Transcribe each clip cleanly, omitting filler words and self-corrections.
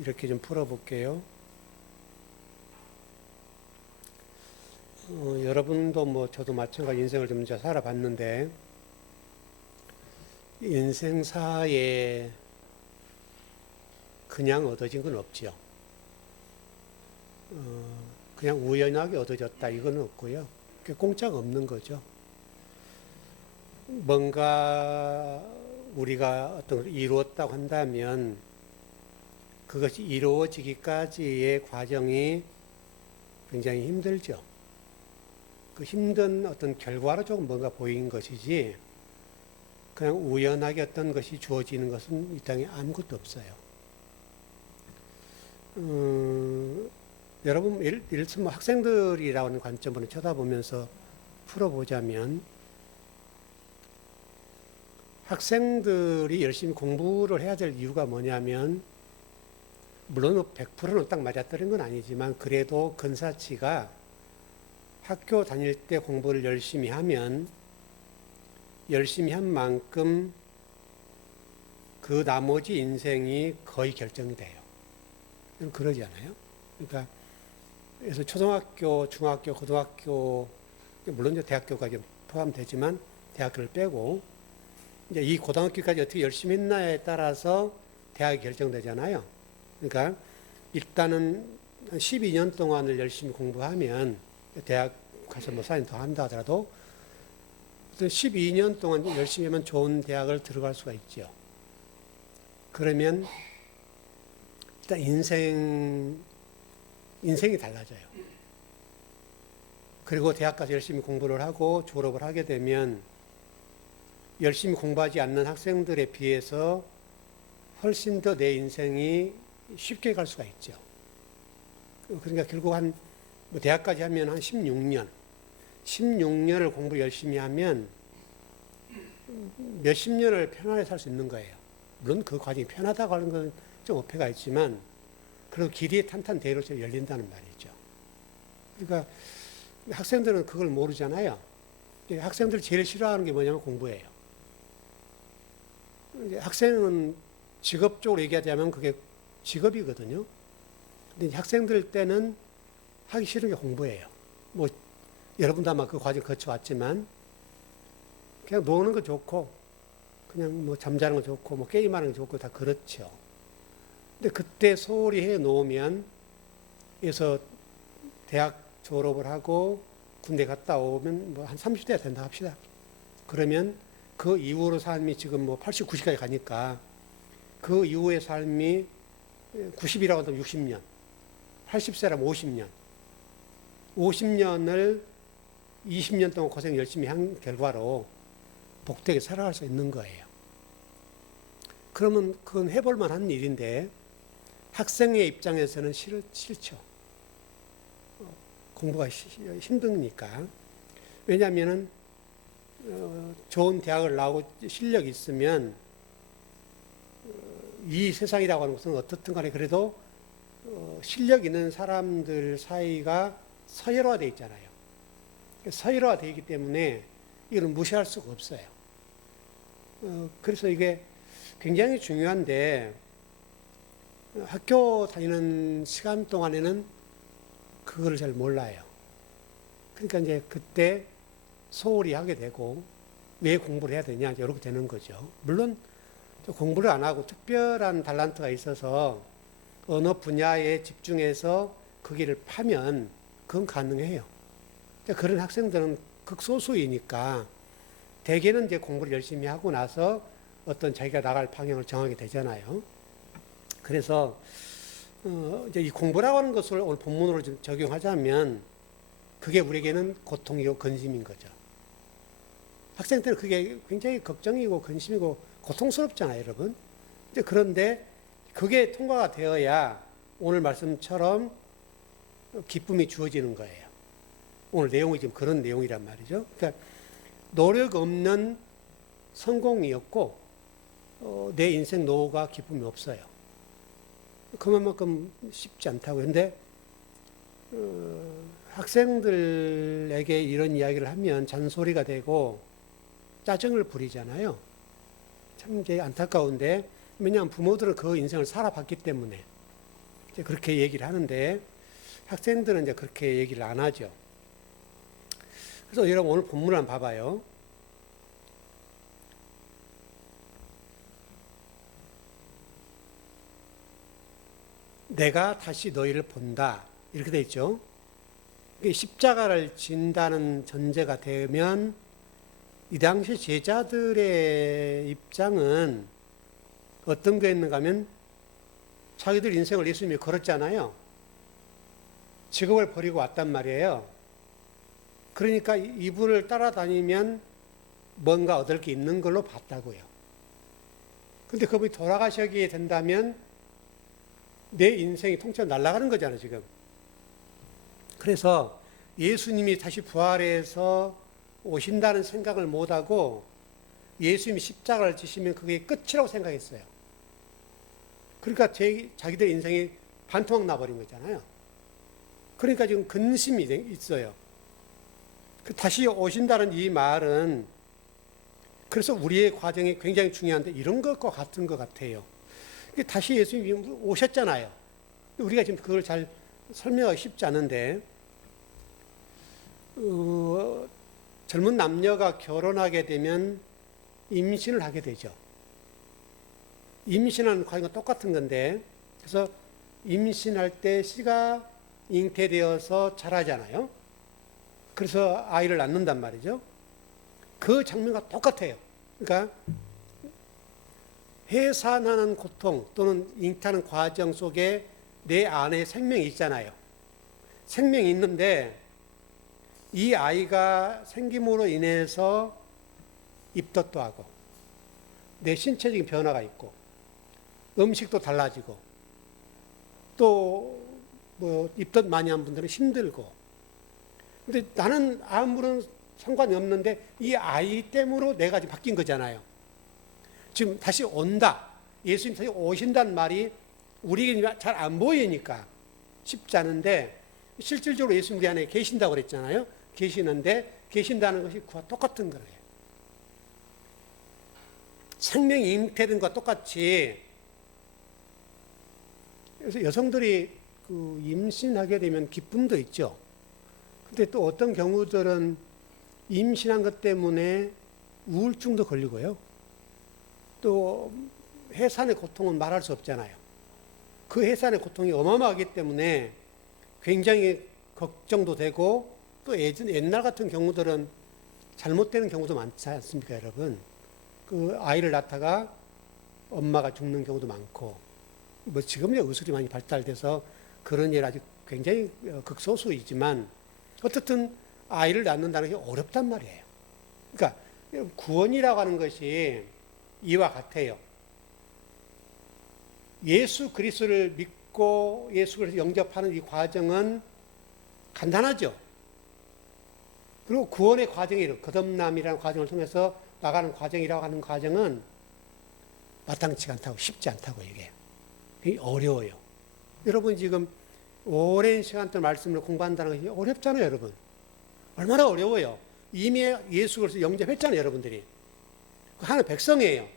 이렇게 좀 풀어볼게요. 여러분도 뭐 저도 마찬가지 인생을 좀 살아봤는데 인생사에 그냥 얻어진 건 없지요. 그냥 우연하게 얻어졌다 이건 없고요. 공짜가 없는 거죠. 뭔가 우리가 어떤 걸 이루었다고 한다면 그것이 이루어지기까지의 과정이 굉장히 힘들죠. 그 힘든 어떤 결과로 조금 뭔가 보인 것이지 그냥 우연하게 어떤 것이 주어지는 것은 이 땅에 아무것도 없어요. 여러분, 예를 들면 뭐 학생들이라는 관점으로 쳐다보면서 풀어보자면 학생들이 열심히 공부를 해야 될 이유가 뭐냐면 물론 100%는 딱 맞아떨어진 건 아니지만 그래도 근사치가 학교 다닐 때 공부를 열심히 하면 열심히 한 만큼 그 나머지 인생이 거의 결정이 돼요. 그러지 않아요? 그러니까 그래서 초등학교, 중학교, 고등학교 물론 이제 대학교까지 포함되지만 대학교를 빼고 이제 이 고등학교까지 어떻게 열심히 했나에 따라서 대학이 결정되잖아요. 그러니까 일단은 12년 동안을 열심히 공부하면 대학 가서 뭐 4년 더 한다 하더라도 12년 동안 열심히 하면 좋은 대학을 들어갈 수가 있죠. 그러면 일단 인생이 달라져요. 그리고 대학 가서 열심히 공부를 하고 졸업을 하게 되면 열심히 공부하지 않는 학생들에 비해서 훨씬 더 내 인생이 쉽게 갈 수가 있죠. 그러니까 결국 뭐 대학까지 하면 한 16년을 공부 열심히 하면 몇십 년을 편안하게 살 수 있는 거예요. 물론 그 과정이 편하다고 하는 건 좀 어폐가 있지만 그래도 길이 탄탄대로 열린다는 말이죠. 그러니까 학생들은 그걸 모르잖아요. 학생들이 제일 싫어하는 게 뭐냐면 공부예요. 학생은 직업적으로 얘기하자면 그게 직업이거든요. 근데 학생들 때는 하기 싫은 게 공부예요. 뭐 여러분도 아마 그 과정 거쳐왔지만 그냥 노는 거 좋고 그냥 뭐 잠자는 거 좋고 뭐 게임하는 거 좋고 다 그렇죠. 근데 그때 소홀히 해 놓으면 그래서 대학 졸업을 하고 군대 갔다 오면 뭐 한 30대가 된다 합시다. 그러면 그 이후로 삶이 지금 뭐 80, 90까지 가니까 그 이후의 삶이 90이라고 하면 60년, 80세라면 50년, 50년을 20년 동안 고생 열심히 한 결과로 복되게 살아갈 수 있는 거예요. 그러면 그건 해볼 만한 일인데 학생의 입장에서는 싫죠. 공부가 힘드니까. 왜냐하면 좋은 대학을 나오고 실력이 있으면 이 세상이라고 하는 것은 어떻든 간에 그래도 실력 있는 사람들 사이가 서열화되어 있잖아요. 서열화되어 있기 때문에 이거는 무시할 수가 없어요. 그래서 이게 굉장히 중요한데 학교 다니는 시간 동안에는 그거를 잘 몰라요. 그러니까 이제 그때 소홀히 하게 되고 왜 공부를 해야 되냐 이렇게 되는 거죠. 물론 공부를 안 하고 특별한 달란트가 있어서 어느 분야에 집중해서 그 길을 파면 그건 가능해요. 그런 학생들은 극소수이니까 대개는 이제 공부를 열심히 하고 나서 어떤 자기가 나갈 방향을 정하게 되잖아요. 그래서 이제 이 공부라고 하는 것을 오늘 본문으로 좀 적용하자면 그게 우리에게는 고통이고 근심인 거죠. 학생 때는 그게 굉장히 걱정이고 근심이고 고통스럽잖아요, 여러분. 그런데 그게 통과가 되어야 오늘 말씀처럼 기쁨이 주어지는 거예요. 오늘 내용이 지금 그런 내용이란 말이죠. 그러니까 노력 없는 성공이었고 내 인생 노후가 기쁨이 없어요. 그만큼 쉽지 않다고. 근데 학생들에게 이런 이야기를 하면 잔소리가 되고 짜증을 부리잖아요. 참 이제 안타까운데 왜냐하면 부모들은 그 인생을 살아봤기 때문에 이제 그렇게 얘기를 하는데 학생들은 이제 그렇게 얘기를 안 하죠. 그래서 여러분 오늘 본문을 한번 봐봐요. 내가 다시 너희를 본다. 이렇게 돼 있죠. 십자가를 진다는 전제가 되면 이 당시 제자들의 입장은 어떤 거였는가 하면 자기들 인생을 예수님이 걸었잖아요. 직업을 버리고 왔단 말이에요. 그러니까 이분을 따라다니면 뭔가 얻을 게 있는 걸로 봤다고요. 근데 그분이 돌아가시게 된다면 내 인생이 통째로 날아가는 거잖아요, 지금. 그래서 예수님이 다시 부활해서 오신다는 생각을 못하고 예수님이 십자가를 지시면 그게 끝이라고 생각했어요. 그러니까 자기들 인생이 반토막 나버린 거잖아요. 그러니까 지금 근심이 있어요. 다시 오신다는 이 말은 그래서 우리의 과정이 굉장히 중요한데 이런 것과 같은 것 같아요. 다시 예수님이 오셨잖아요. 우리가 지금 그걸 잘 설명하기 쉽지 않은데 젊은 남녀가 결혼하게 되면 임신을 하게 되죠. 임신하는 과정과 똑같은 건데 그래서 임신할 때 씨가 잉태되어서 자라잖아요. 그래서 아이를 낳는단 말이죠. 그 장면과 똑같아요. 그러니까 해산하는 고통 또는 잉태하는 과정 속에 내 안에 생명이 있잖아요. 생명이 있는데 이 아이가 생김으로 인해서 입덧도 하고 내 신체적인 변화가 있고 음식도 달라지고 또 뭐 입덧 많이 한 분들은 힘들고 근데 나는 아무런 상관이 없는데 이 아이 때문에 내가 지금 바뀐 거잖아요. 지금 다시 온다. 예수님 다시 오신다는 말이 우리에게 잘 안 보이니까 쉽지 않은데 실질적으로 예수님 우리 안에 계신다고 그랬잖아요. 계신다는 것이 그와 똑같은 거예요. 생명이 잉태된 것과 똑같이 그래서 여성들이 임신하게 되면 기쁨도 있죠. 근데 또 어떤 경우들은 임신한 것 때문에 우울증도 걸리고요. 또 해산의 고통은 말할 수 없잖아요. 그 해산의 고통이 어마어마하기 때문에 굉장히 걱정도 되고 또 옛날 같은 경우들은 잘못되는 경우도 많지 않습니까, 여러분? 그 아이를 낳다가 엄마가 죽는 경우도 많고 뭐 지금은 의술이 많이 발달돼서 그런 일 아직 굉장히 극소수이지만 어쨌든 아이를 낳는다는 게 어렵단 말이에요. 그러니까 구원이라고 하는 것이 이와 같아요. 예수 그리스도를 믿고 예수 그리스도를 영접하는 이 과정은 간단하죠. 그리고 구원의 과정이 거듭남이라는 과정을 통해서 나가는 과정이라고 하는 과정은 마땅치 않다고 쉽지 않다고 이게 어려워요. 여러분 지금 오랜 시간 동안 말씀을 공부한다는 것이 어렵잖아요, 여러분. 얼마나 어려워요. 이미 예수 그리스도 영접했잖아요, 여러분들이. 하나님 백성이에요.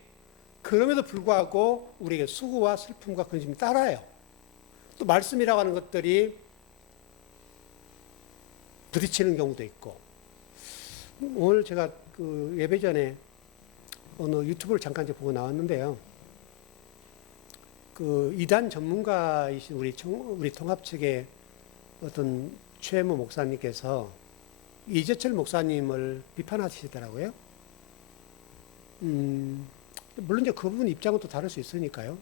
그럼에도 불구하고 우리에게 수고와 슬픔과 근심이 따라요. 또 말씀이라고 하는 것들이 부딪히는 경우도 있고. 오늘 제가 그 예배 전에 어느 유튜브를 잠깐 보고 나왔는데요. 그 이단 전문가이신 우리 통합 측의 어떤 최모 목사님께서 이재철 목사님을 비판하시더라고요. 물론 이제 그분 입장은 또 다를 수 있으니까요.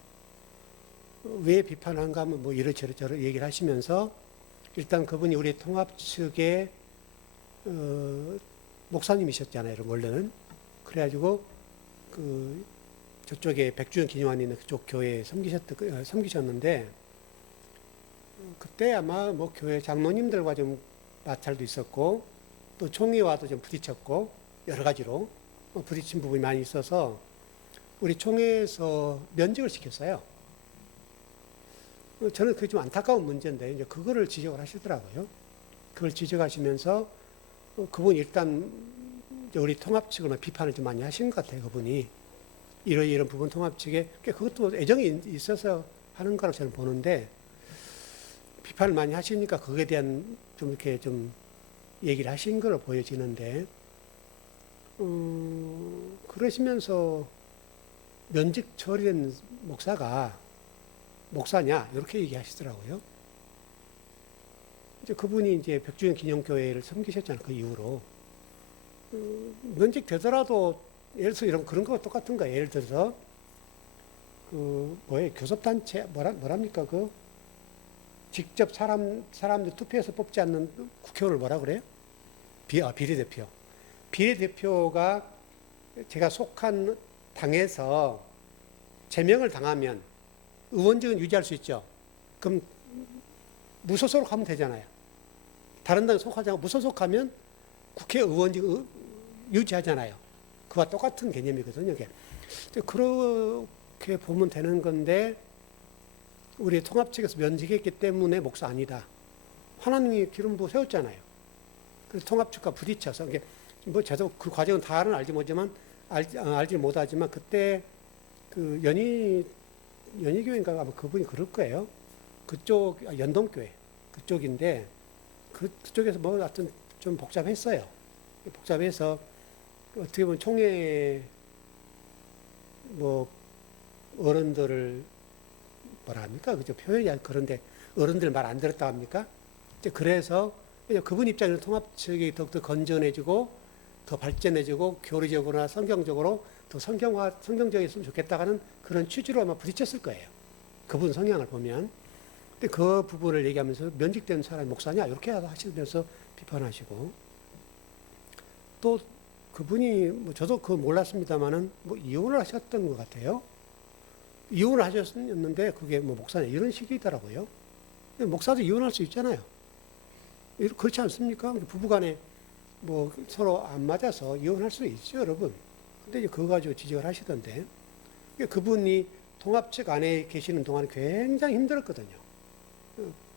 왜 비판한가 하면 뭐 이러저러 얘기를 하시면서 일단 그분이 우리 통합 측의 목사님이셨잖아요, 원래는. 그래가지고 저쪽에 백주현 기념관에 있는 그쪽 교회에 섬기셨는데 그때 아마 뭐 교회 장로님들과 좀 마찰도 있었고 또 총회와도 좀 부딪혔고 여러 가지로 부딪힌 부분이 많이 있어서 우리 총회에서 면직을 시켰어요. 저는 그게 좀 안타까운 문제인데 이제 그거를 지적을 하시더라고요. 그걸 지적하시면서 그분이 일단 우리 통합 측을 비판을 좀 많이 하신 것 같아요. 그분이 이런 부분 통합 측에 그것도 애정이 있어서 하는 거라고 저는 보는데 비판을 많이 하시니까 거기에 대한 좀 이렇게 좀 얘기를 하신 걸로 보여지는데, 그러시면서 면직 처리된 목사가 목사냐 이렇게 얘기하시더라고요. 이제 그분이 이제 백주년 기념교회를 섬기셨잖아요. 그 이후로 면직 되더라도 예를 들어서 이런 그런 거 똑같은 거예요. 예를 들어서 그 뭐예요? 교섭단체 뭐랍니까? 그 직접 사람들 투표해서 뽑지 않는 국회의원을 뭐라 그래요? 비례대표. 비례대표가 제가 속한 당에서 제명을 당하면 의원직은 유지할 수 있죠. 그럼 무소속으로 가면 되잖아요. 다른 당에 속하지 않고 무소속하면 국회의원직 유지하잖아요. 그와 똑같은 개념이거든요. 이게. 그렇게 보면 되는 건데 우리 통합 측에서 면직했기 때문에 목사 아니다. 하나님이 기름 부어 세웠잖아요. 그래서 통합 측과 부딪혀서 이게 뭐 저도 그 과정은 다는 알지 못하지만 그때 그 연희교회인가 아마 그분이 그럴 거예요. 그쪽 연동교회 그쪽인데 그쪽에서 뭐 하여튼 좀 복잡했어요. 복잡해서 어떻게 보면 총회 뭐 어른들을 뭐라 합니까? 그죠? 표현이 그런데 어른들 말 안 들었다 합니까? 이제 그래서 그분 입장에서 통합 측이 더욱더 건전해지고 더 발전해지고 교리적으로나 성경적으로 더 성경적이었으면 좋겠다 하는 그런 취지로 아마 부딪혔을 거예요. 그분 성향을 보면. 근데 그 부분을 얘기하면서 면직된 사람이 목사냐 이렇게 하시면서 비판하시고 또 그분이 뭐 저도 그거 몰랐습니다만은 뭐 이혼을 하셨던 것 같아요. 이혼을 하셨는데 그게 뭐 목사냐 이런 식이더라고요. 목사도 이혼할 수 있잖아요. 그렇지 않습니까? 부부간에 뭐 서로 안 맞아서 이혼할 수 있죠, 여러분. 근데 이제 그거 가지고 지적을 하시던데 그분이 통합 측 안에 계시는 동안에 굉장히 힘들었거든요.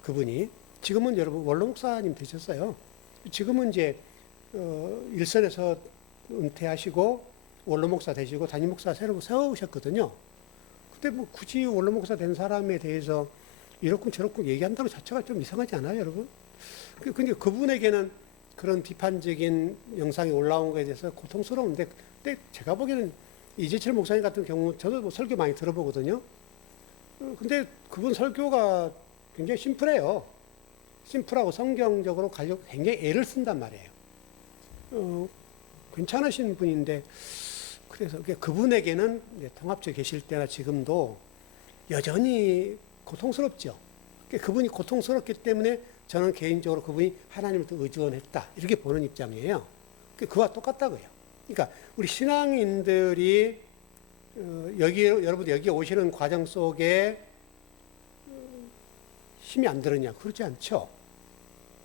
그분이 지금은 여러분 원로 목사님 되셨어요. 지금은 이제 일선에서 은퇴하시고 원로 목사 되시고 담임 목사 새로 세우셨거든요. 근데 뭐 굳이 원로 목사 된 사람에 대해서 이렇고 저렇고 얘기한다는 자체가 좀 이상하지 않아요, 여러분? 근데 그분에게는 그런 비판적인 영상이 올라온 거에 대해서 고통스러운데, 근데 제가 보기에는 이재철 목사님 같은 경우 저도 뭐 설교 많이 들어보거든요. 근데 그분 설교가 굉장히 심플해요. 심플하고 성경적으로 가지고 굉장히 애를 쓴단 말이에요. 괜찮으신 분인데 그래서 그분에게는 통합처에 계실 때나 지금도 여전히 고통스럽죠. 그분이 고통스럽기 때문에 저는 개인적으로 그분이 하나님을 더 의존했다 이렇게 보는 입장이에요. 그와 똑같다고요. 그러니까 우리 신앙인들이 여러분들 여기 오시는 과정 속에 힘이 안 들었냐? 그렇지 않죠.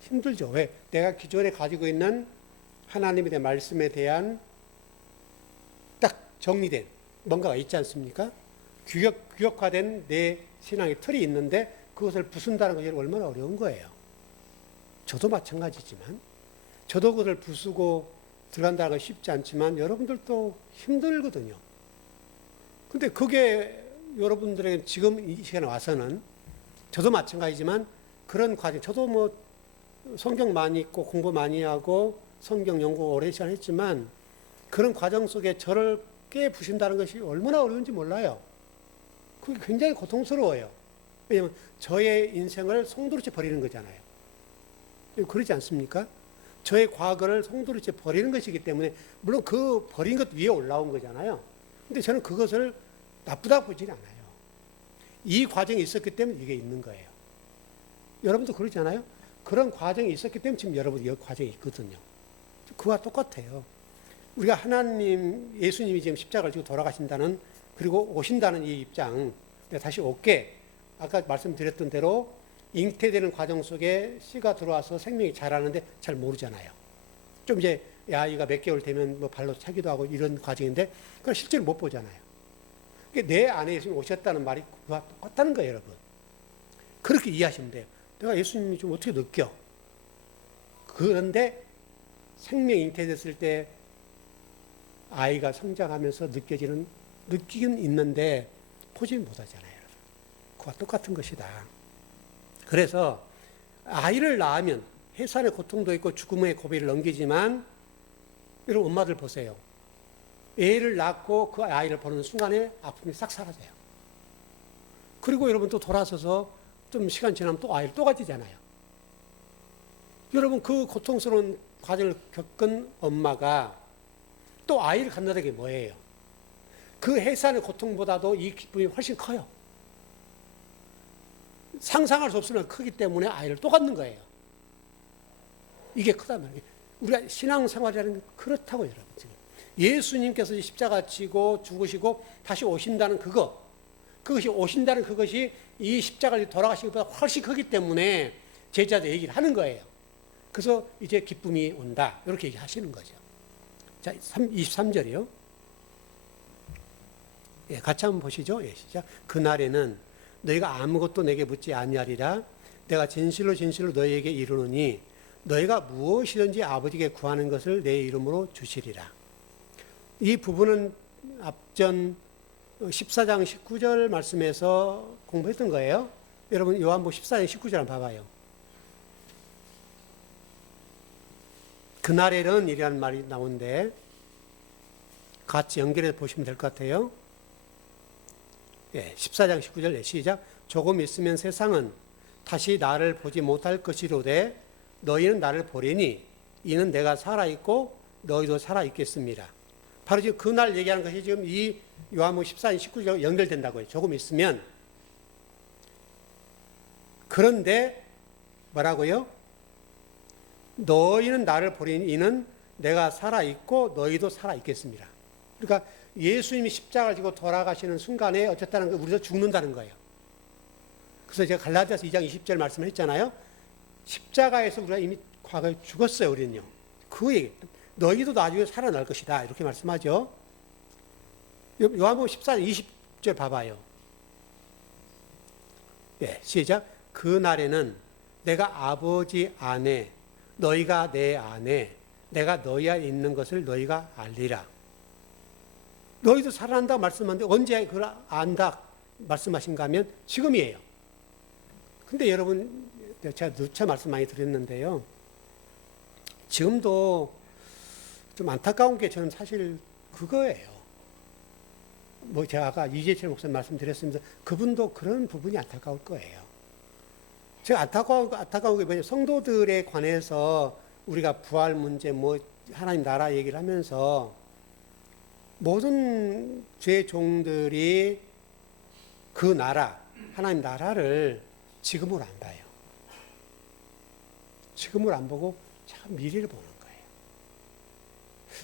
힘들죠. 왜? 내가 기존에 가지고 있는 하나님에 대한 말씀에 대한 딱 정리된 뭔가가 있지 않습니까? 규격화된 내 신앙의 틀이 있는데 그것을 부순다는 것이 얼마나 어려운 거예요. 저도 마찬가지지만 저도 그것을 부수고 들어간다는 건 쉽지 않지만 여러분들도 힘들거든요. 근데 그게 여러분들에게 지금 이 시간에 와서는 저도 마찬가지지만 그런 과정, 저도 뭐 성경 많이 읽고 공부 많이 하고 성경 연구 오랜 시간 했지만 그런 과정 속에 저를 깨 부신다는 것이 얼마나 어려운지 몰라요. 그게 굉장히 고통스러워요. 왜냐하면 저의 인생을 송두리째 버리는 거잖아요. 그러지 않습니까? 저의 과거를 송두리째 버리는 것이기 때문에 물론 그 버린 것 위에 올라온 거잖아요. 근데 저는 그것을 나쁘다고 보지는 않아요. 이 과정이 있었기 때문에 이게 있는 거예요. 여러분도 그러지 않아요? 그런 과정이 있었기 때문에 지금 여러분 이 과정이 있거든요. 그와 똑같아요. 우리가 하나님, 예수님이 지금 십자가를 지고 돌아가신다는 그리고 오신다는 이 입장, 다시 올게 아까 말씀드렸던 대로 잉태되는 과정 속에 씨가 들어와서 생명이 자라는데 잘 모르잖아요. 좀 이제 아이가 몇 개월 되면 뭐 발로 차기도 하고 이런 과정인데 그걸 실제로 못 보잖아요. 내 안에 예수님이 오셨다는 말이 그와 똑같다는 거예요, 여러분. 그렇게 이해하시면 돼요. 내가 예수님이 좀 어떻게 느껴? 그런데 생명이 잉태됐을 때 아이가 성장하면서 느끼긴 있는데 보지는 못하잖아요, 여러분. 그와 똑같은 것이다. 그래서 아이를 낳으면 해산의 고통도 있고 죽음의 고비를 넘기지만 여러분 엄마들 보세요. 애를 낳고 그 아이를 보는 순간에 아픔이 싹 사라져요. 그리고 여러분 또 돌아서서 좀 시간 지나면 또 아이를 또 가지잖아요. 여러분 그 고통스러운 과정을 겪은 엄마가 또 아이를 갖는다는 게 뭐예요? 그 해산의 고통보다도 이 기쁨이 훨씬 커요. 상상할 수 없을 만큼 크기 때문에 아이를 또 갖는 거예요. 이게 크단 말이에요. 우리가 신앙생활이라는 게 그렇다고 여러분. 지금 예수님께서 십자가 지고 죽으시고 다시 오신다는 그것이 오신다는 그것이 이 십자가를 돌아가신 것보다 훨씬 크기 때문에 제자들 얘기를 하는 거예요. 그래서 이제 기쁨이 온다. 이렇게 얘기하시는 거죠. 자, 23절이요. 예, 같이 한번 보시죠. 예, 시작. 그날에는 너희가 아무것도 내게 묻지 아니하리라. 내가 진실로 진실로 너희에게 이르노니 너희가 무엇이든지 아버지께 구하는 것을 내 이름으로 주시리라. 이 부분은 앞전 14장 19절 말씀에서 공부했던 거예요. 여러분 요한복음 14장 19절 한번 봐봐요. 그날에는 이라는 말이 나오는데 같이 연결해 보시면 될 것 같아요. 예, 14장 19절 시작. 조금 있으면 세상은 다시 나를 보지 못할 것이로되 너희는 나를 보리니 이는 내가 살아있고 너희도 살아있겠습니다. 바로 지금 그날 얘기하는 것이 지금 이 요한복음 14장 19절 연결된다고요. 조금 있으면. 그런데 뭐라고요? 너희는 나를 보리니 이는 내가 살아있고 너희도 살아있겠습니다. 그러니까 예수님이 십자가를 지고 돌아가시는 순간에 어쨌다는 거 우리도 죽는다는 거예요. 그래서 제가 갈라디아서 2장 20절 말씀을 했잖아요. 십자가에서 우리가 이미 과거에 죽었어요. 우리는요. 그 얘기. 너희도 나중에 살아날 것이다. 이렇게 말씀하죠. 요한복음 14장 20절 봐봐요. 예, 시작. 그날에는 내가 아버지 안에 너희가 내 안에 내가 너희 안에 있는 것을 너희가 알리라. 너희도 살아난다 말씀하는데 언제 그걸 안다 말씀하신가 하면 지금이에요. 근데 여러분 제가 누차 말씀 많이 드렸는데요. 지금도 좀 안타까운 게 저는 사실 그거예요. 뭐 제가 아까 이재철 목사님 말씀드렸습니다. 그분도 그런 부분이 안타까울 거예요. 제가 안타까운 게 뭐냐면 성도들에 관해서 우리가 부활 문제 뭐 하나님 나라 얘기를 하면서 모든 죄 종들이 그 나라 하나님 나라를 지금으로 안 봐요. 지금으로 안 보고 참 미래를 보는 거예요.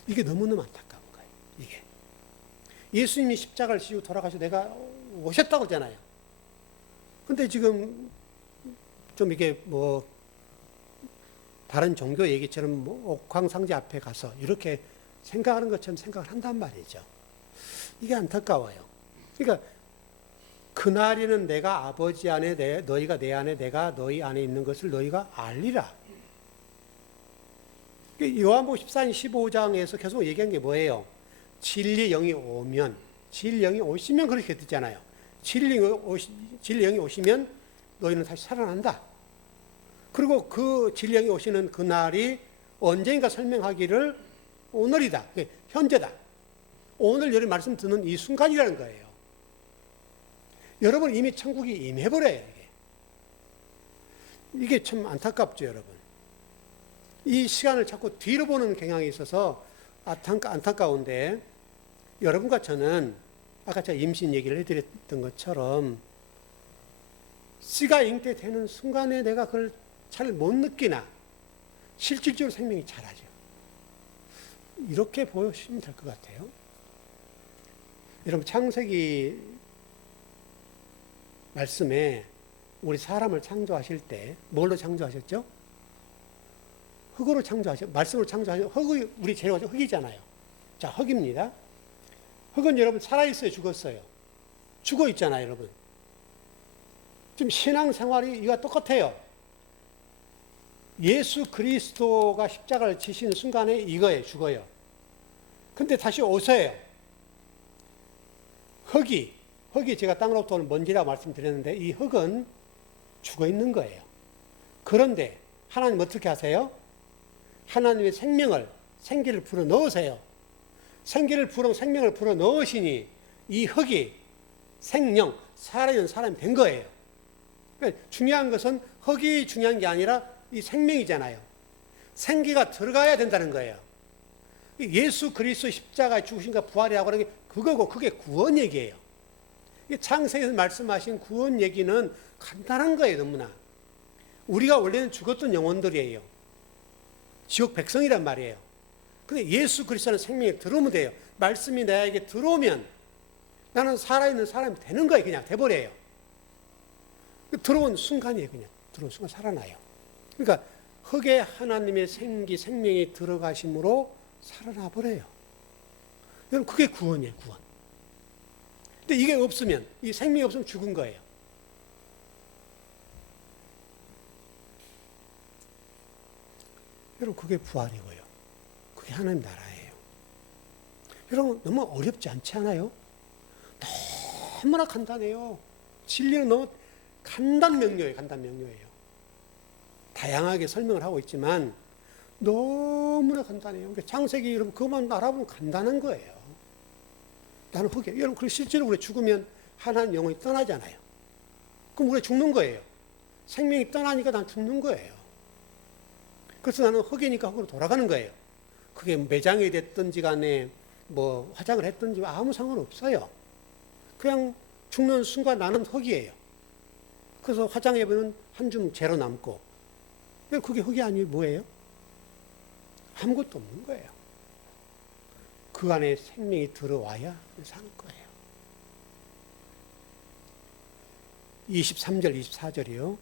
이게 너무너무 안타까운 거예요. 이게 예수님이 십자가를 지고 돌아가시고 내가 오셨다고 하잖아요. 근데 지금 좀 이게 뭐 다른 종교 얘기처럼 뭐 옥황상제 앞에 가서 이렇게 생각하는 것처럼 생각을 한단 말이죠. 이게 안타까워요. 그러니까 그날에는 내가 아버지 안에 너희가 내 안에 내가 너희 안에 있는 것을 너희가 알리라. 요한복음 14장 15장에서 계속 얘기한 게 뭐예요? 진리 영이 오면, 진리 영이 오시면 그렇게 듣잖아요. 진리 영이 오시면 너희는 다시 살아난다. 그리고 그 진리 영이 오시는 그날이 언젠가 설명하기를 오늘이다. 현재다. 오늘 여러분 말씀 듣는 이 순간이라는 거예요. 여러분 이미 천국이 임해버려요. 이게 참 안타깝죠, 여러분. 이 시간을 자꾸 뒤로 보는 경향이 있어서 안타까운데 여러분과 저는 아까 제가 임신 얘기를 해드렸던 것처럼 씨가 잉태되는 순간에 내가 그걸 잘 못 느끼나 실질적으로 생명이 자라죠. 이렇게 보시면 될 것 같아요. 여러분 창세기 말씀에 우리 사람을 창조하실 때 뭘로 창조하셨죠? 흙으로 창조하셨죠. 말씀으로 창조하셨죠. 흙이 우리 재료가 흙이잖아요. 자, 흙입니다. 흙은 여러분 살아있어요, 죽었어요? 죽어 있잖아요, 여러분. 지금 신앙생활이 이와 똑같아요. 예수 그리스도가 십자가를 지시는 순간에 이거예요, 죽어요. 근데 다시 오세요. 흙이 제가 땅으로부터 오는 먼지라고 말씀드렸는데 이 흙은 죽어 있는 거예요. 그런데 하나님 어떻게 하세요? 하나님의 생기를 불어 넣으세요. 생명을 불어 넣으시니 이 흙이 생명, 살아있는 사람이 된 거예요. 그러니까 중요한 것은 흙이 중요한 게 아니라 이 생명이잖아요. 생기가 들어가야 된다는 거예요. 예수 그리스도 십자가에 죽으신가 부활이라고 하는 게 그거고, 그게 구원 얘기예요. 창세기에서 말씀하신 구원 얘기는 간단한 거예요, 너무나. 우리가 원래는 죽었던 영혼들이에요. 지옥 백성이란 말이에요. 근데 예수 그리스도는 생명에 들어오면 돼요. 말씀이 나에게 들어오면 나는 살아있는 사람이 되는 거예요. 그냥 돼버려요. 들어온 순간이에요. 그냥 들어온 순간 살아나요. 그러니까 흙에 하나님의 생명이 들어가심으로 살아나 버려요. 여러분, 그게 구원이에요. 구원. 근데 이게 없으면, 이 생명이 없으면 죽은 거예요. 여러분, 그게 부활이고요. 그게 하나님 나라예요. 여러분, 너무 어렵지 않지 않아요? 너무나 간단해요. 진리는 너무 간단 명료해요. 다양하게 설명을 하고 있지만 너무나 간단해요. 그러니까 창세기 여러분 그것만 알아보면 간단한 거예요. 나는 흙에. 여러분, 그리고 실제로 우리 죽으면 하나님 영혼이 떠나잖아요. 그럼 우리 죽는 거예요. 생명이 떠나니까 난 죽는 거예요. 그래서 나는 흙이니까 흙으로 돌아가는 거예요. 그게 매장이 됐든지 간에 뭐 화장을 했든지 아무 상관없어요. 그냥 죽는 순간 나는 흙이에요. 그래서 화장해보면 한 줌 재로 남고. 그게 흙이 아니고 뭐예요? 아무것도 없는 거예요. 그 안에 생명이 들어와야 사는 거예요. 23절, 24절이요.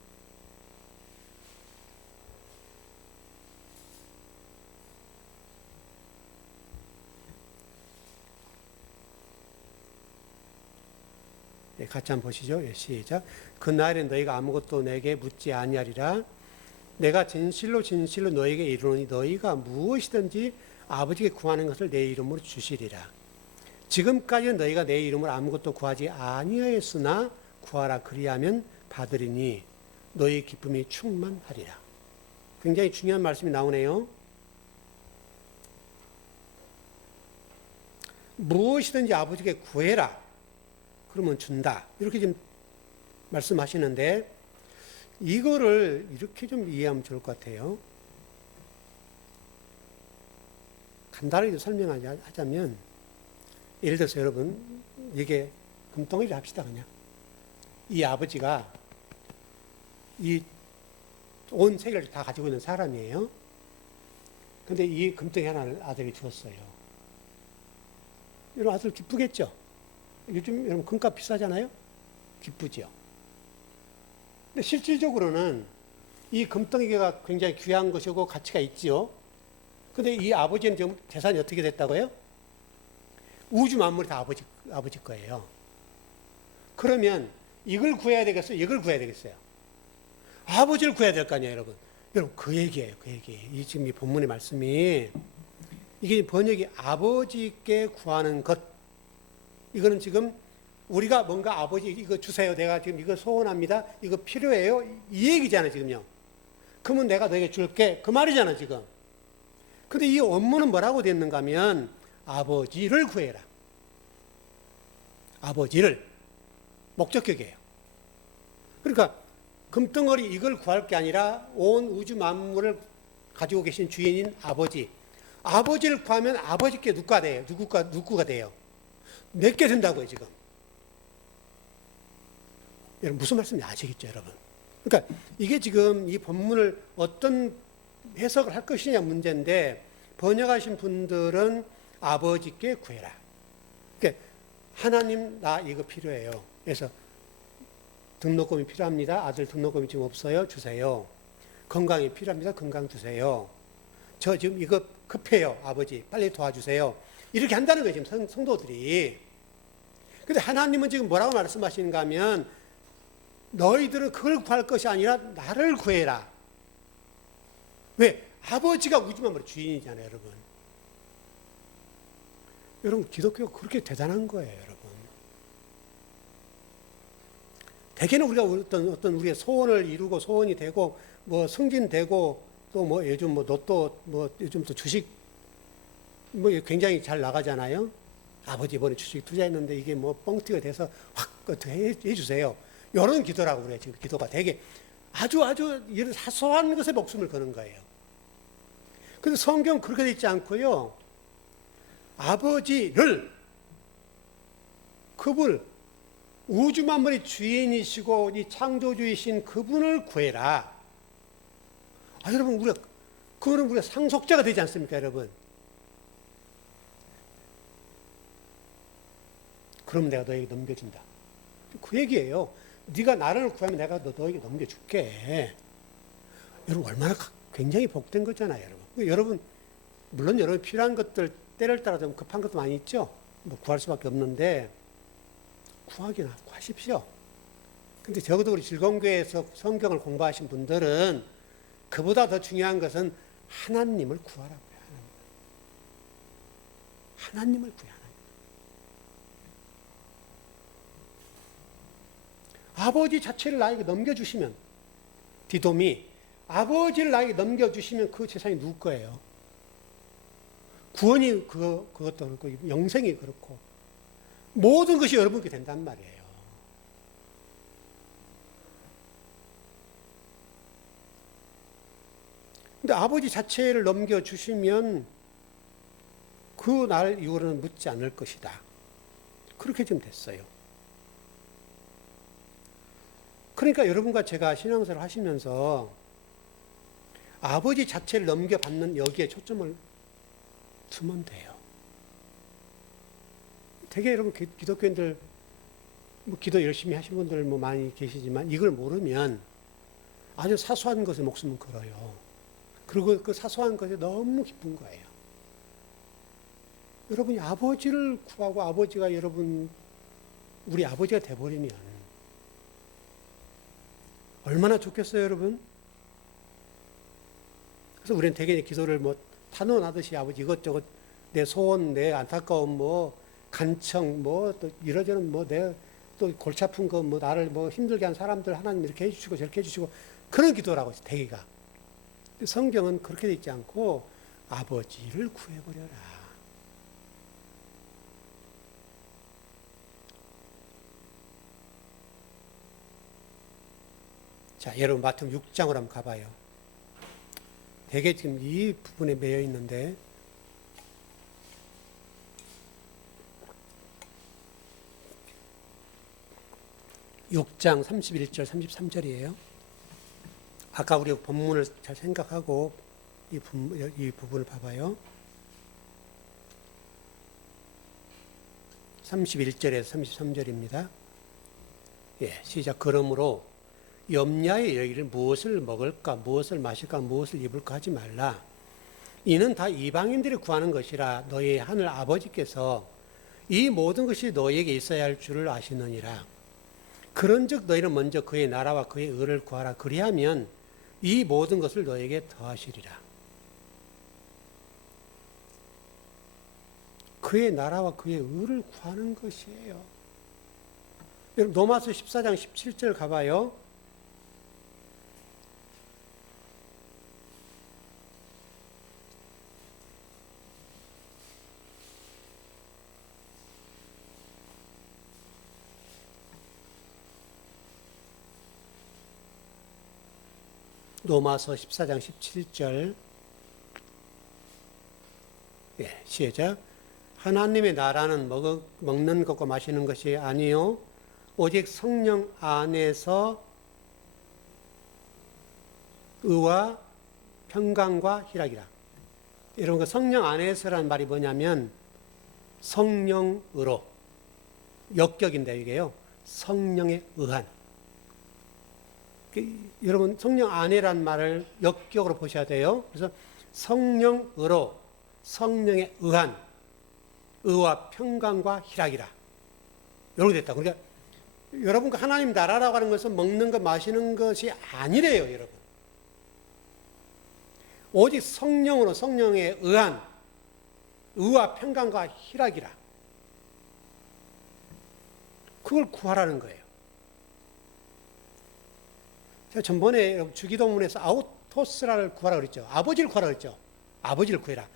같이 한번 보시죠. 시작. 그날에 너희가 아무것도 내게 묻지 아니하리라. 내가 진실로 진실로 너희에게 이르노니 너희가 무엇이든지 아버지께 구하는 것을 내 이름으로 주시리라. 지금까지 너희가 내 이름으로 아무것도 구하지 아니하였으나 구하라 그리하면 받으리니 너희 기쁨이 충만하리라. 굉장히 중요한 말씀이 나오네요. 무엇이든지 아버지께 구해라. 그러면 준다. 이렇게 지금 말씀하시는데 이거를 이렇게 좀 이해하면 좋을 것 같아요. 간단하게 설명하자면 예를 들어서 여러분 이게 금덩이를 합시다. 그냥 이 아버지가 이 온 세계를 다 가지고 있는 사람이에요. 근데 이 금덩이 하나를 아들이 주었어요. 여러분 아들 기쁘겠죠? 요즘 여러분 금값 비싸잖아요? 기쁘죠? 근데 실질적으로는 이 금덩이가 굉장히 귀한 것이고 가치가 있지요. 근데 이 아버지는 지금 재산이 어떻게 됐다고요? 우주 만물이 다 아버지 거예요. 그러면 이걸 구해야 되겠어요? 이걸 구해야 되겠어요? 아버지를 구해야 될 거 아니에요, 여러분. 여러분, 그 얘기예요, 그 얘기. 이 지금 이 본문의 말씀이 이게 번역이 아버지께 구하는 것. 이거는 지금 우리가 뭔가 아버지 이거 주세요. 내가 지금 이거 소원합니다. 이거 필요해요. 이 얘기잖아요, 지금요. 그러면 내가 너에게 줄게. 그 말이잖아, 지금. 근데 이 원문은 뭐라고 되어 있는가 하면 아버지를 구해라. 아버지를. 목적격이에요. 그러니까 금덩어리 이걸 구할 게 아니라 온 우주 만물을 가지고 계신 주인인 아버지. 아버지를 구하면 아버지께 누구가 돼요? 누구가 돼요? 내게 된다고요, 지금. 여러분, 무슨 말씀인지 아시겠죠, 여러분? 그러니까 이게 지금 이 본문을 어떤 해석을 할 것이냐 문제인데, 번역하신 분들은 아버지께 구해라. 그러니까 하나님, 나 이거 필요해요. 그래서 등록금이 필요합니다. 아들 등록금이 지금 없어요. 주세요. 건강이 필요합니다. 건강 주세요. 저 지금 이거 급해요. 아버지 빨리 도와주세요. 이렇게 한다는 거예요. 지금 성도들이. 근데 하나님은 지금 뭐라고 말씀하시는가 하면 너희들은 그걸 구할 것이 아니라 나를 구해라. 왜? 아버지가 우주만물의 주인이잖아요, 여러분. 여러분, 기독교가 그렇게 대단한 거예요, 여러분. 대개는 우리가 어떤 우리의 소원을 이루고 소원이 되고 뭐 승진되고 또 뭐 요즘 뭐 로또 뭐 요즘 또 주식 뭐 굉장히 잘 나가잖아요. 아버지 이번에 주식 투자했는데 이게 뭐 뻥튀가 돼서 확 어떻게 해주세요. 이런 기도라고 그래요. 지금 기도가 되게 아주 이런 사소한 것에 목숨을 거는 거예요. 근데 성경 그렇게 되어 있지 않고요. 아버지를 그분 우주 만물의 주인이시고 이 창조주이신 그분을 구해라. 여러분 그거는 우리가 상속자가 되지 않습니까, 여러분? 그럼 내가 너에게 넘겨준다. 그 얘기예요. 네가 나를 구하면 내가 너에게 넘겨줄게. 여러분 얼마나 굉장히 복된 거잖아요, 여러분. 여러분 물론 여러분 필요한 것들 때를 따라 좀 급한 것도 많이 있죠. 뭐 구할 수밖에 없는데 구하기나 구하십시오. 근데 적어도 우리 즐거운교회에서 성경을 공부하신 분들은 그보다 더 중요한 것은 하나님을 구하라고요. 하나님을 구해야 합니다. 아버지 자체를 나에게 넘겨주시면 디돔이 아버지를 나에게 넘겨주시면 그 세상이 누구 거예요? 구원이 그것도 그렇고 영생이 그렇고 모든 것이 여러분께 된단 말이에요. 근데 아버지 자체를 넘겨주시면 그 날 이후로는 묻지 않을 것이다. 그렇게 지금 됐어요. 그러니까 여러분과 제가 신앙생활을 하시면서 아버지 자체를 넘겨받는 여기에 초점을 두면 돼요. 되게 여러분 기독교인들 뭐 기도 열심히 하신 분들 뭐 많이 계시지만 이걸 모르면 아주 사소한 것에 목숨을 걸어요. 그리고 그 사소한 것이 너무 기쁜 거예요. 여러분이 아버지를 구하고 아버지가 우리 아버지가 돼버리면 얼마나 좋겠어요, 여러분? 그래서 우리는 되게 기도를 뭐 탄원하듯이 아버지 이것저것 내 소원, 내 안타까움, 뭐 간청, 뭐 또 이러저런 뭐 내 또 골치 아픈 거 뭐 나를 뭐 힘들게 한 사람들 하나님 이렇게 해주시고 저렇게 해주시고 그런 기도라고 대기가. 성경은 그렇게 되어 있지 않고 아버지를 구해버려라. 자, 여러분 마태복음 6장으로 한번 가봐요. 되게 지금 이 부분에 매여 있는데 6장 31절 33절이에요. 아까 우리 본문을 잘 생각하고 이 부분을 봐봐요. 31절에서 33절입니다. 예, 시작. 그러므로 염려에 이르기를 무엇을 먹을까, 무엇을 마실까, 무엇을 입을까 하지 말라. 이는 다 이방인들이 구하는 것이라 너희 하늘 아버지께서 이 모든 것이 너희에게 있어야 할 줄을 아시느니라. 그런즉 너희는 먼저 그의 나라와 그의 의를 구하라. 그리하면 이 모든 것을 너희에게 더하시리라. 그의 나라와 그의 의를 구하는 것이에요. 여러분 로마서 14장 17절 가봐요. 로마서 14장 17절. 예, 시작. 하나님의 나라는 먹는 것과 마시는 것이 아니요 오직 성령 안에서 의와 평강과 희락이라. 여러분 그 성령 안에서란 말이 뭐냐면 성령으로 역격인데 이게요. 성령에 의한. 여러분 성령 안에란 말을 역격으로 보셔야 돼요. 그래서 성령으로 성령에 의한 의와 평강과 희락이라. 이렇게 됐다. 그러니까 여러분과 하나님 나라라고 하는 것은 먹는 것 마시는 것이 아니래요, 여러분. 오직 성령으로 성령에 의한 의와 평강과 희락이라. 그걸 구하라는 거예요. 제가 전번에 여러분 주기도문에서 아우토스라를 구하라 그랬죠. 아버지를 구하라 그랬죠. 아버지를 구해라.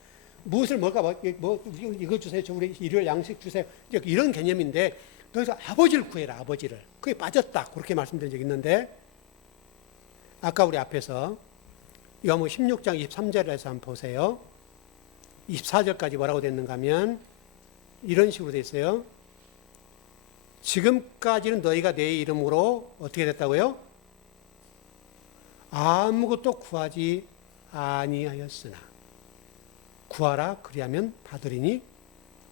무엇을 먹을까? 이거 주세요. 저 우리 일요일 양식 주세요. 이런 개념인데 그래서 아버지를 구해라. 아버지를. 그게 빠졌다. 그렇게 말씀드린 적이 있는데 아까 우리 앞에서 요한복음 16장 23절에서 한번 보세요. 24절까지 뭐라고 됐는가 하면 이런 식으로 돼 있어요. 지금까지는 너희가 내 이름으로 어떻게 됐다고요? 아무것도 구하지 아니하였으나 구하라 그리하면 받으리니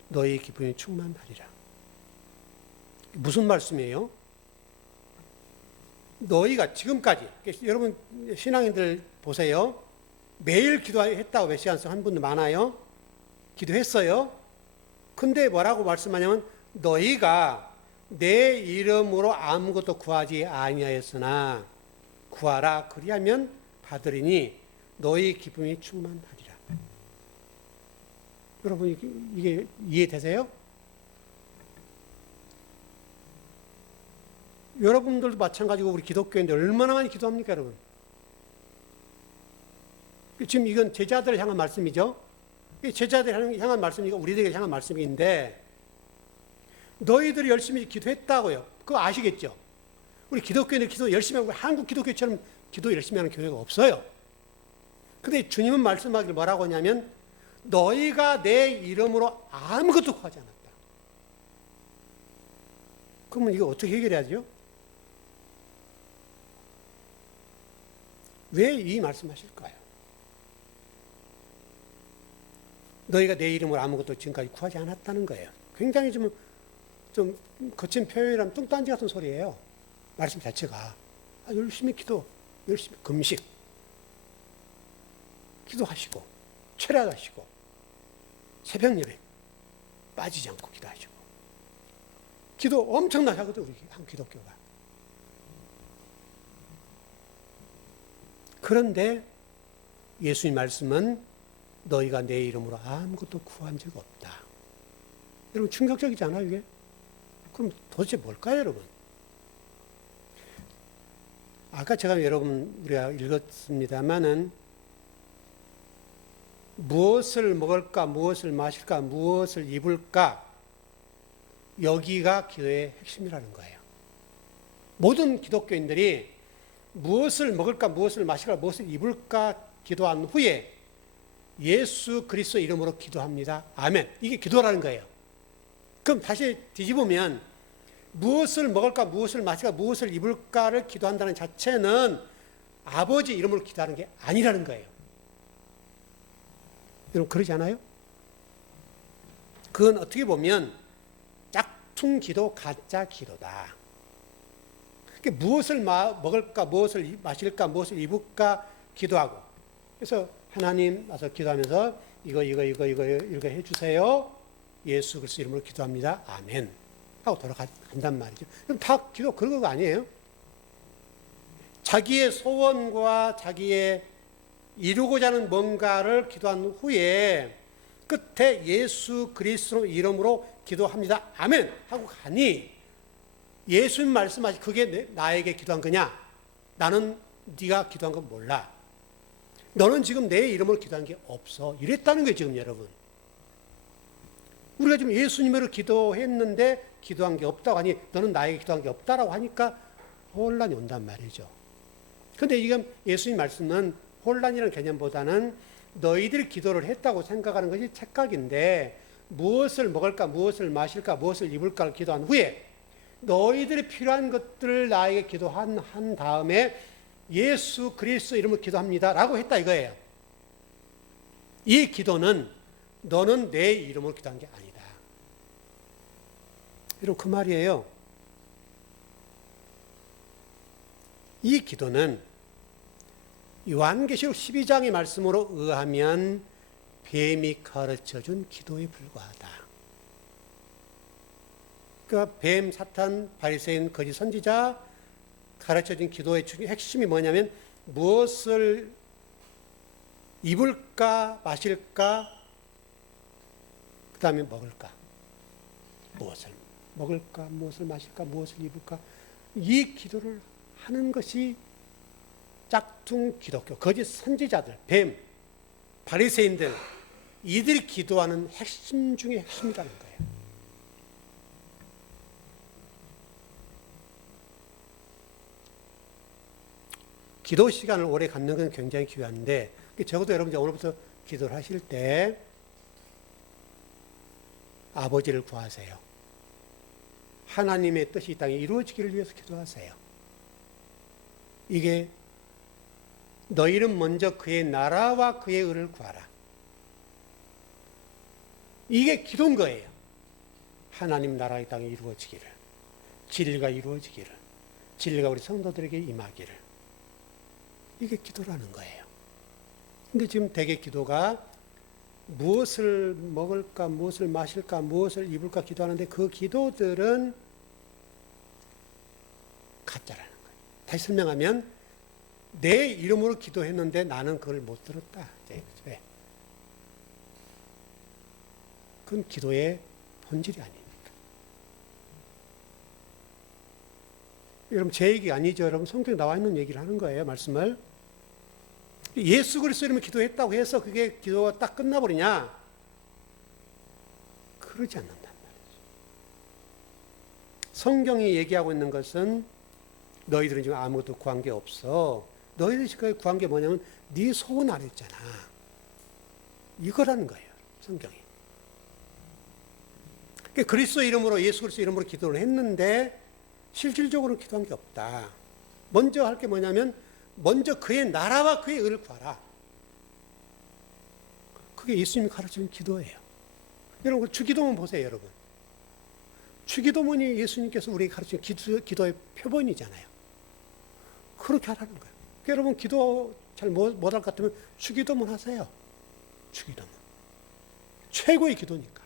너희 기쁨이 충만하리라. 무슨 말씀이에요? 너희가 지금까지 여러분 신앙인들 보세요. 매일 기도했다고 메시아서 한 분도 많아요. 기도했어요. 근데 뭐라고 말씀하냐면 너희가 내 이름으로 아무것도 구하지 아니하였으나 구하라 그리하면 받으리니 너희 기쁨이 충만하리라. 여러분 이게 이해되세요? 여러분들도 마찬가지고 우리 기독교인데 얼마나 많이 기도합니까, 여러분? 지금 이건 제자들을 향한 말씀이죠. 제자들을 향한 말씀이고 우리들에게 향한 말씀인데 너희들이 열심히 기도했다고요. 그거 아시겠죠? 우리 기독교인들 기도 열심히 하고 한국 기독교처럼 기도 열심히 하는 교회가 없어요. 근데 주님은 말씀하기를 뭐라고 하냐면 너희가 내 이름으로 아무것도 구하지 않았다. 그러면 이거 어떻게 해결해야죠? 왜 이 말씀하실까요? 너희가 내 이름으로 아무것도 지금까지 구하지 않았다는 거예요. 굉장히 좀 거친 표현이라면 뚱딴지 같은 소리예요. 말씀 자체가. 열심히 기도, 열심히 금식, 기도하시고, 철야하시고, 새벽 예배 빠지지 않고 기도하시고. 기도 엄청나게 하거든, 우리 한국 기독교가. 그런데 예수님 말씀은 너희가 내 이름으로 아무것도 구한 적 없다. 여러분 충격적이지 않아요, 이게? 그럼 도대체 뭘까요, 여러분? 아까 제가 우리가 읽었습니다만은 무엇을 먹을까, 무엇을 마실까, 무엇을 입을까 여기가 기도의 핵심이라는 거예요. 모든 기독교인들이 무엇을 먹을까, 무엇을 마실까, 무엇을 입을까 기도한 후에 예수 그리스도 이름으로 기도합니다. 아멘. 이게 기도라는 거예요. 그럼 다시 뒤집으면 무엇을 먹을까, 무엇을 마실까, 무엇을 입을까를 기도한다는 자체는 아버지 이름으로 기도하는 게 아니라는 거예요. 여러분 그러지 않아요? 그건 어떻게 보면 짝퉁 기도, 가짜 기도다. 무엇을 먹을까, 무엇을 마실까, 무엇을 입을까 기도하고 그래서 하나님 와서 기도하면서 이거 해주세요. 예수 그리스도 이름으로 기도합니다. 아멘. 하고 돌아간단 말이죠. 그럼 다 기도 그런 거 아니에요? 자기의 소원과 자기의 이루고자 하는 뭔가를 기도한 후에 끝에 예수 그리스도 이름으로 기도합니다. 아멘. 하고 가니 예수님 말씀하시 그게 나에게 기도한 거냐? 나는 네가 기도한 건 몰라. 너는 지금 내 이름으로 기도한 게 없어. 이랬다는 거예요, 지금 여러분. 우리가 지금 예수님으로 기도했는데 기도한 게 없다고 하니 너는 나에게 기도한 게 없다라고 하니까 혼란이 온단 말이죠. 그런데 지금 예수님 말씀은 혼란이라는 개념보다는 너희들이 기도를 했다고 생각하는 것이 착각인데 무엇을 먹을까, 무엇을 마실까, 무엇을 입을까를 기도한 후에 너희들이 필요한 것들을 나에게 기도한 다음에 예수 그리스도 이름으로 기도합니다 라고 했다 이거예요. 이 기도는 너는 내 이름으로 기도한 게 아니다. 여러분 그 말이에요. 이 기도는 요한계시록 12장의 말씀으로 의하면 뱀이 가르쳐준 기도에 불과하다. 그러니까 뱀, 사탄, 바리새인, 거짓 선지자 가르쳐진 기도의 핵심이 뭐냐면 무엇을 입을까, 마실까, 그 다음에 먹을까. 무엇을 먹을까, 무엇을 마실까, 무엇을 입을까. 이 기도를 하는 것이 짝퉁 기독교, 거짓 선지자들, 뱀, 바리새인들, 이들이 기도하는 핵심 중에 핵심이라는 거예요. 기도 시간을 오래 갖는 건 굉장히 귀한데, 적어도 여러분 오늘부터 기도를 하실 때 아버지를 구하세요. 하나님의 뜻이 이 땅에 이루어지기를 위해서 기도하세요. 이게 너희는 먼저 그의 나라와 그의 의를 구하라. 이게 기도인 거예요. 하나님 나라 이 땅에 이루어지기를, 진리가 이루어지기를, 진리가 우리 성도들에게 임하기를. 이게 기도라는 거예요. 근데 지금 대개 기도가 무엇을 먹을까, 무엇을 마실까, 무엇을 입을까 기도하는데 그 기도들은 가짜라는 거예요. 다시 설명하면 내 이름으로 기도했는데 나는 그걸 못 들었다. 왜? 그건 기도의 본질이 아닙니까? 여러분 제 얘기 아니죠. 여러분 성경에 나와 있는 얘기를 하는 거예요. 말씀을. 예수 그리스도 이름으로 기도했다고 해서 그게 기도가 딱 끝나버리냐? 그러지 않는단 말이죠. 성경이 얘기하고 있는 것은 너희들은 지금 아무것도 구한 게 없어. 너희들이 지금 구한 게 뭐냐면 네 소원 안 했잖아. 이거라는 거예요. 성경이. 그리스도 이름으로, 예수 그리스도 이름으로 기도를 했는데 실질적으로 기도한 게 없다. 먼저 할 게 뭐냐면 먼저 그의 나라와 그의 의를 구하라. 그게 예수님이 가르치는 기도예요. 여러분 주기도문 보세요. 여러분 주기도문이 예수님께서 우리에게 가르치는 기도의 표본이잖아요. 그렇게 하라는 거예요. 여러분 기도 잘 못할 것 같으면 주기도문 하세요. 주기도문 최고의 기도니까.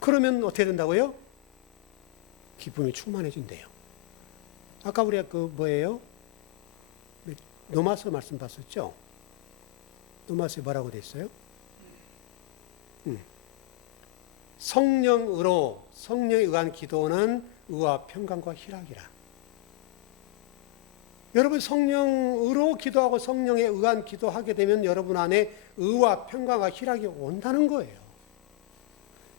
그러면 어떻게 된다고요? 기쁨이 충만해진대요. 아까 우리가 그 뭐예요? 로마서 말씀 봤었죠? 로마서에 뭐라고 돼 있어요? 성령으로, 성령에 의한 기도는 의와 평강과 희락이라. 여러분 성령으로 기도하고 성령에 의한 기도하게 되면 여러분 안에 의와 평강과 희락이 온다는 거예요.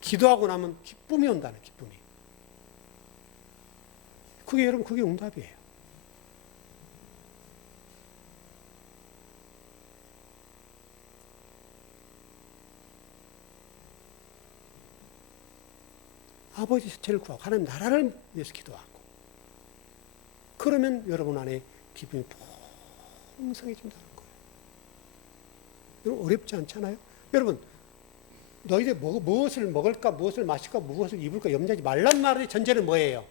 기도하고 나면 기쁨이 온다는, 기쁨이. 그게 여러분 그게 응답이에요. 아버지 세체를 구하고 하나님 나라를 위해서 기도하고 그러면 여러분 안에 기쁨이 풍성해진다는 거예요. 여러분 어렵지 않잖아요? 여러분 너희들 무엇을 먹을까, 무엇을 마실까, 무엇을 입을까 염려하지 말란 말의 전제는 뭐예요?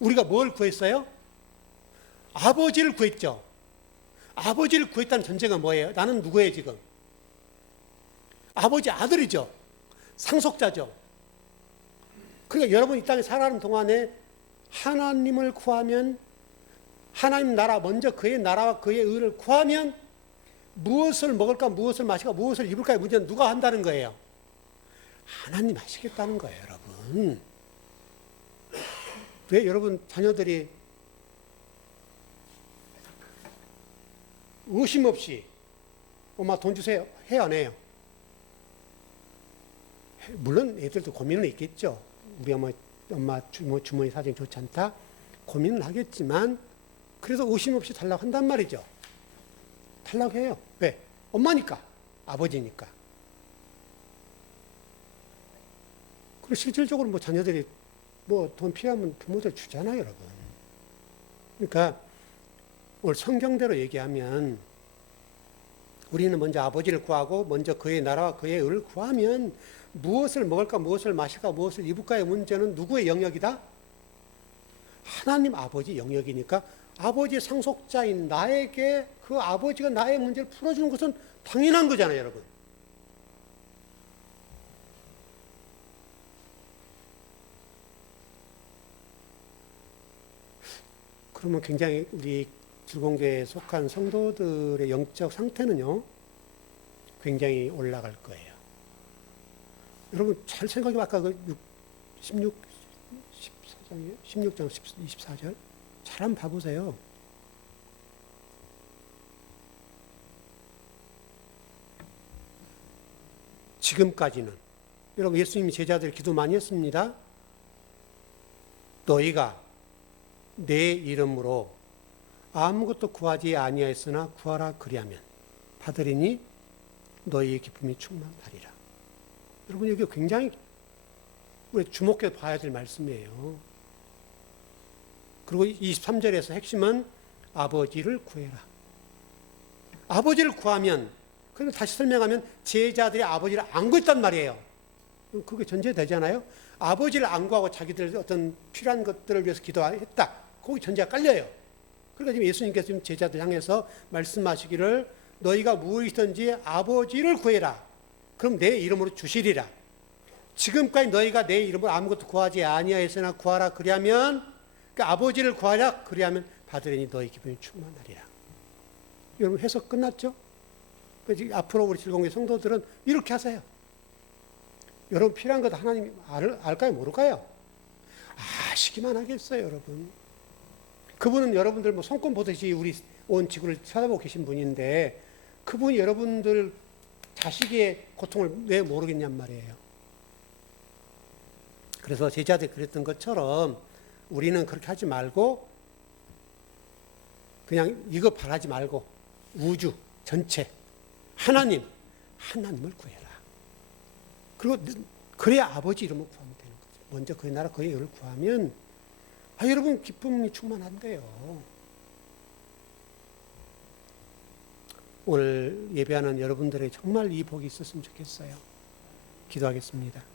우리가 뭘 구했어요? 아버지를 구했죠. 아버지를 구했다는 전제가 뭐예요? 나는 누구예요 지금? 아버지 아들이죠. 상속자죠. 그러니까 여러분 이 땅에 살아가는 동안에 하나님을 구하면, 하나님 나라, 먼저 그의 나라와 그의 의를 구하면 무엇을 먹을까, 무엇을 마실까, 무엇을 입을까의 문제는 누가 한다는 거예요? 하나님 하시겠다는 거예요, 여러분. 왜 여러분 자녀들이 의심 없이 엄마 돈 주세요 해요, 안 해요? 물론 애들도 고민은 있겠죠. 우리 엄마 주머니 사정이 좋지 않다 고민은 하겠지만 그래서 의심 없이 달라고 한단 말이죠. 달라고 해요. 왜? 엄마니까, 아버지니까. 그리고 실질적으로 뭐 자녀들이 뭐 돈 필요하면 부모들 주잖아요, 여러분. 그러니까 오늘 성경대로 얘기하면 우리는 먼저 아버지를 구하고 먼저 그의 나라와 그의 의를 구하면 무엇을 먹을까, 무엇을 마실까, 무엇을 입을까의 문제는 누구의 영역이다? 하나님 아버지 영역이니까 아버지의 상속자인 나에게 그 아버지가 나의 문제를 풀어주는 것은 당연한 거잖아요, 여러분. 그러면 굉장히 우리 즐거운교회에 속한 성도들의 영적 상태는요, 굉장히 올라갈 거예요. 여러분 잘 생각해봐. 아까 그 16, 14장이에요? 16장 24절. 잘 한번 봐보세요. 지금까지는 여러분 예수님이 제자들 기도 많이 했습니다. 너희가 내 이름으로 아무것도 구하지 아니하였으나 구하라 그리하면 받으리니 너희의 기쁨이 충만하리라. 여러분 여기 굉장히 우리 주목해 봐야 될 말씀이에요. 그리고 23절에서 핵심은 아버지를 구해라. 아버지를 구하면, 그럼 다시 설명하면 제자들이 아버지를 안 구했단 말이에요. 그게 전제되잖아요. 아버지를 안 구하고 자기들 어떤 필요한 것들을 위해서 기도했다. 거기 전제가 깔려요. 그러니까 지금 예수님께서 지금 제자들 향해서 말씀하시기를 너희가 무엇이든지 아버지를 구해라. 그럼 내 이름으로 주시리라. 지금까지 너희가 내 이름으로 아무것도 구하지 아니하였으나 구하라 그리하면, 그러니까 아버지를 구하라 그리하면 받으리니 너희 기쁨이 충만하리라. 여러분 해석 끝났죠? 앞으로 우리 즐거운 성도들은 이렇게 하세요. 여러분 필요한 것 하나님 알까요? 모를까요? 아시기만 하겠어요, 여러분. 그분은 여러분들 뭐 손금 보듯이 우리 온 지구를 쳐다보고 계신 분인데 그분이 여러분들 자식의 고통을 왜 모르겠냔 말이에요. 그래서 제자들이 그랬던 것처럼 우리는 그렇게 하지 말고 그냥 이거 바라지 말고 우주 전체 하나님을 구해라. 그리고 그래야 아버지 이름을 구하면 되는 거죠. 먼저 그의 나라 그의 의를 구하면 여러분 기쁨이 충만한데요. 오늘 예배하는 여러분들의 정말 이 복이 있었으면 좋겠어요. 기도하겠습니다.